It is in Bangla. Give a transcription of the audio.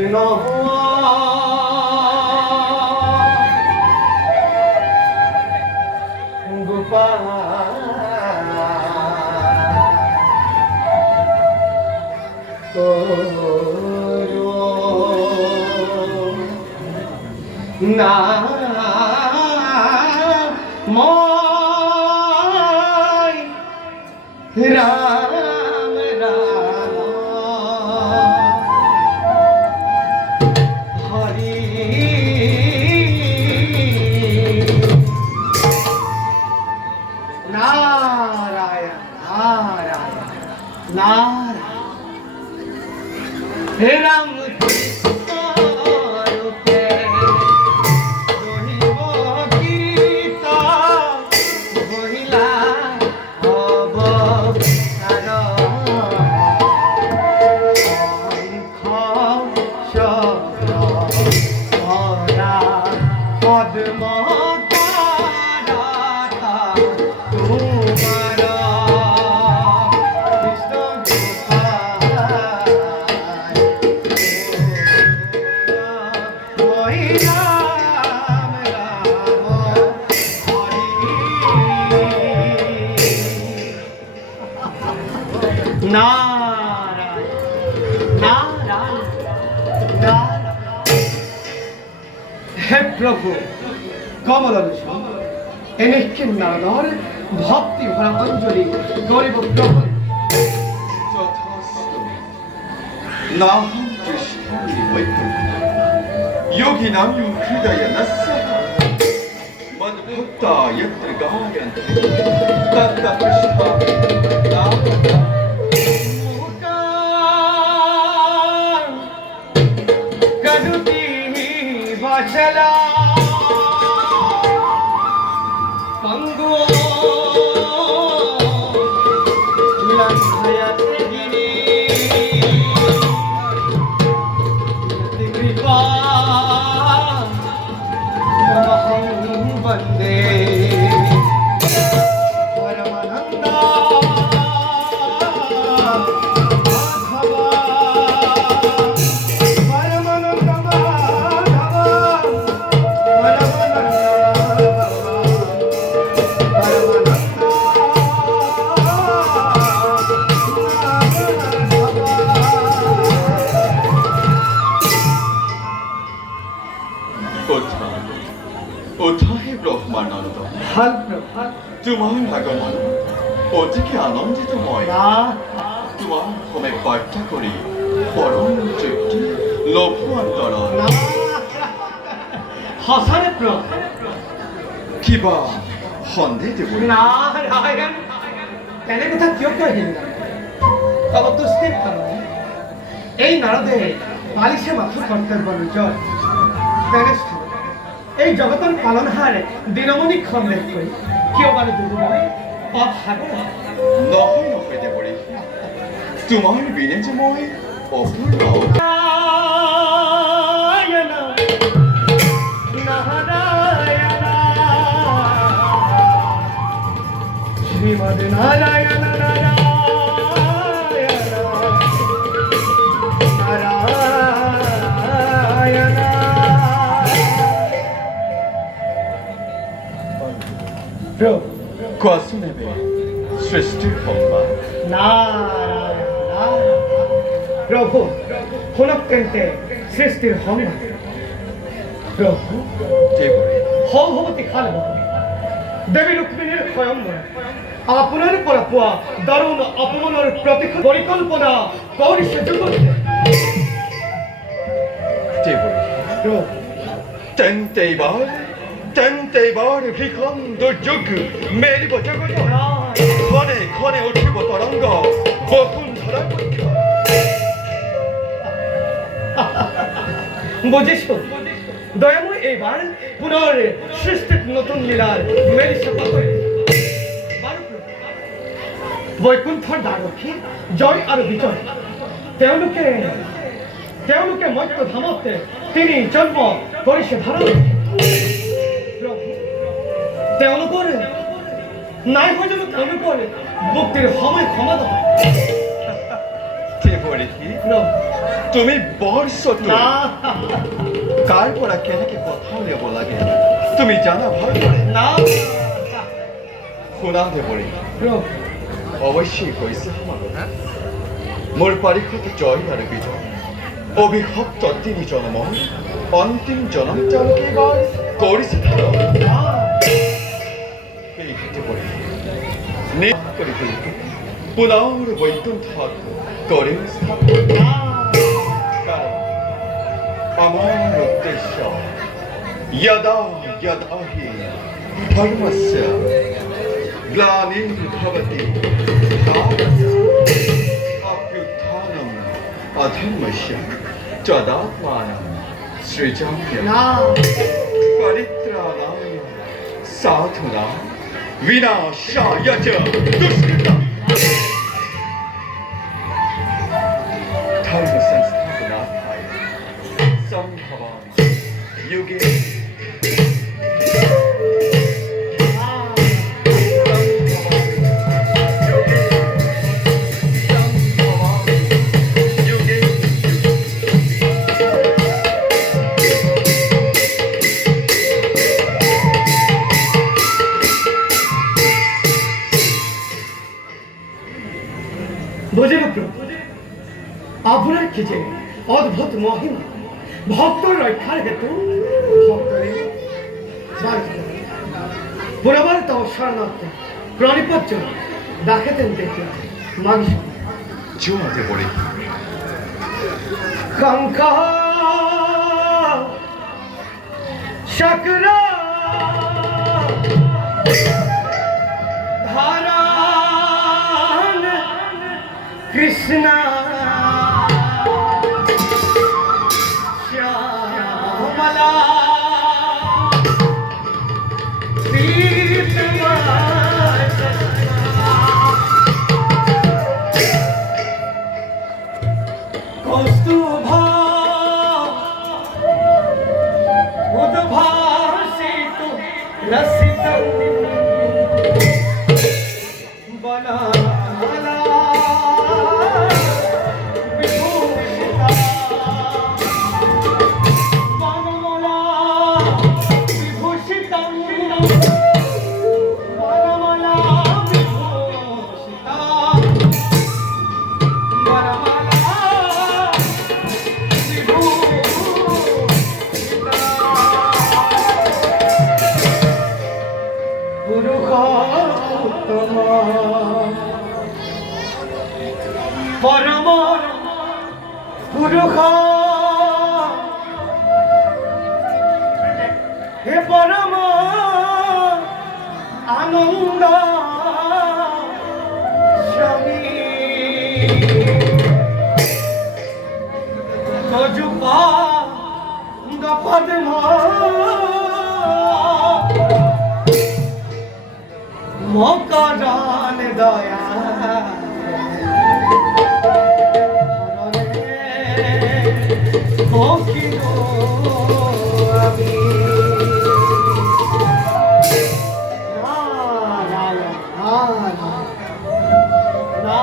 কৃষ্ণ গোপাল না রাম রাম হরি নারায়ণ নারায়ণ নারায়ণ রাম হে প্রভু কমল এনে কিন্নার ভক্তি ভরা অঞ্জলি গরিব প্রভু नाहं कृष्णामि योगिनां हृदयनस्य मद्भक्ता यत्र गायन्ति तत्र पृष्ठामि कदुति वचला पंगो लंघयते वंदे परमानंदा তোমার আগমন অতিকে আনন্দিতময় তোমার হোমে বার্তা করি পরম তৃপ্তি লোভ অন্তর হসনে প্রভু কিবা সন্দেহ দেব নারায়ণ কেন কথা কিয় কহিল তব দুষ্টির কারণে এই নারদে বালিশে মাত্র কর্তব্য জয় তেনে এই জগতন পালনহার দিনমণি খন্দেহ করি কিয় মানে দুর্বল পথ হাগো নহয় নহয় দেবৰী তোমাৰ বিনে যে মই অপূৰ্ণ নারায়ণ নারায়ণ শ্রীমদ নারায়ণ কোৱাচোন এবে সৃষ্টিৰ সম্মান নারায়ণ প্রভু শুনক তেন্তে সৃষ্টির সম্মান প্রভু ভগবতী খাল দেবী রুক্মিণীর স্বয়ম্বর আপনার পৰা পোৱা দাৰুণ অপমানৰ প্ৰতিশোধ পৰিকল্পনা কৰিছে জগতে তেন্তে এইবাৰ ভীষণ দুৰ্যোগ মেলিব জগত ক্ষণে ক্ষণে উঠিব তৰংগ বসুন্ধৰা বুজিছো দয়াময় এইবাৰ পুনৰ সৃষ্টিত নতুন লীলাৰ মেলি চাপা কৰি বৈকুণ্ঠৰ দ্বাৰক্ষী জয় আৰু বিজয় তেওঁলোকে মধ্য ধামতে তিনি জন্ম কৰিছে ধাৰণ তেওঁলোকৰ নাই হয় জানো তেওঁলোকৰ মুক্তিৰ সময় ক্ষমতা পড়েছি No. তুমি বর্ষ না কার পরা কেনেকে কথা নেব লাগে তুমি জানা ভালো করে না শুনাতে পড়ি No. অবশ্যই কৈছে আমার মোর পরীক্ষাত জয় আর বিজয় অভিভক্ত তিনি জন্ম অন্তিম জন্ম চালকে এবার করেছে এই হতে পড়ি নে করে দিই পুনর বৈকুণ্ঠ করে কারণ আমার উদ্দেশ্য यदा यदा हि धर्मस्य ग्लानिर्भवति भारतस्य अभ्युत्थानम् अधर्मस्य तदात्मानं सृजाम्यहम् না परित्राणाय साधूनां विनाशाय च दुष्कृतम् धर्म संस्थापनार्थाय संभवामि युगे বুঝিব প্রভু আপনার কি যে অদ্ভুত মহিমা ভক্ত রক্ষার হেতু ভক্তরে পুনবার তব শরণার্থ প্রণিপত্য দেখাতেন দেখতে মাংস জোয়াতে পড়ে কঙ্কা शकरा धारान कृष्णा श्यामला कौस्तुभा उद्भासित रसित बनाला विभूषिता बनमला विभूषिता बनमला विभूषिता बनमला परम पुरुष हे परम आनंद स्वामी गजुपा पद्म मोकारान दया कोकिनो अभी ना